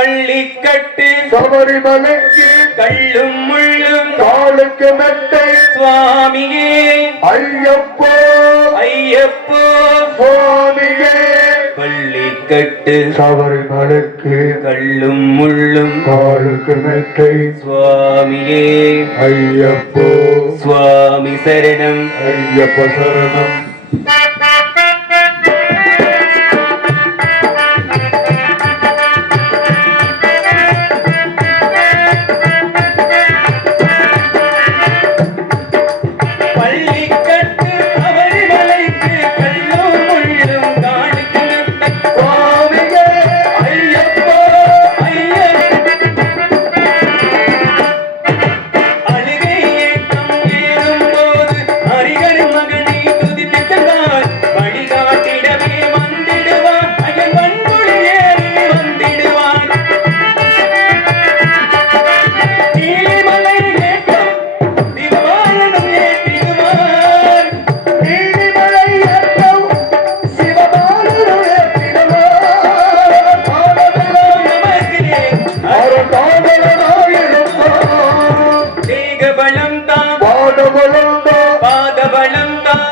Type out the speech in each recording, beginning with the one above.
பள்ளிக்கட்டு. சபரிமலைக்கு கள்ளும் முள்ளும் காலுக்கு மெட்டை சுவாமியே. ஐயப்போ. ஐயப்போ. சுவாமியே. பள்ளிக்கட்டு. சபரிமலைக்கு கள்ளும் முள்ளும் காலுக்கு மெட்டை சுவாமியே. ஐயப்போ. சுவாமி சரணம். ஐயப்ப சரணம்.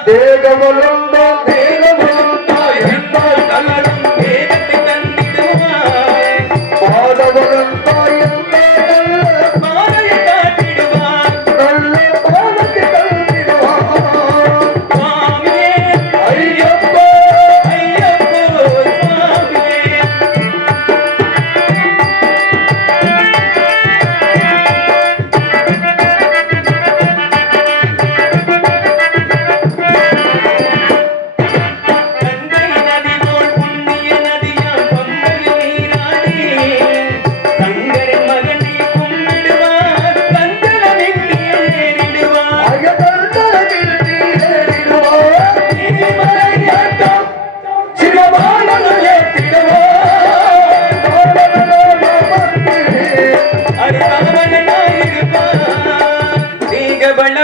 దేగములు கண்டபடி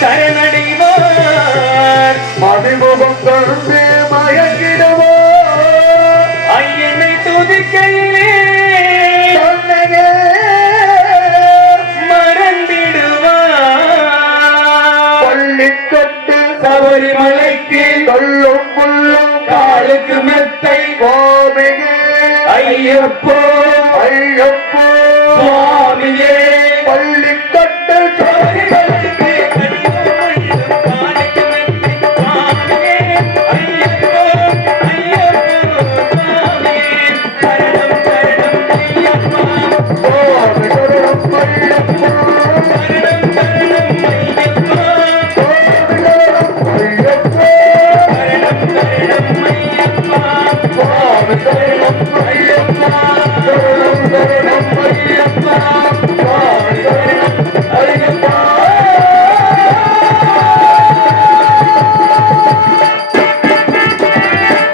சரணடைவார். அபிமுகம் கருந்தே மயங்கிடவோ ஐயனை துதிக்கையிலே சபரிமலைக்கு கொள்ளும் புல்லும் காலுக்கு மெத்தை கோமிகே. ஐயப்போ. ஐயப்போ. சுவாமியே.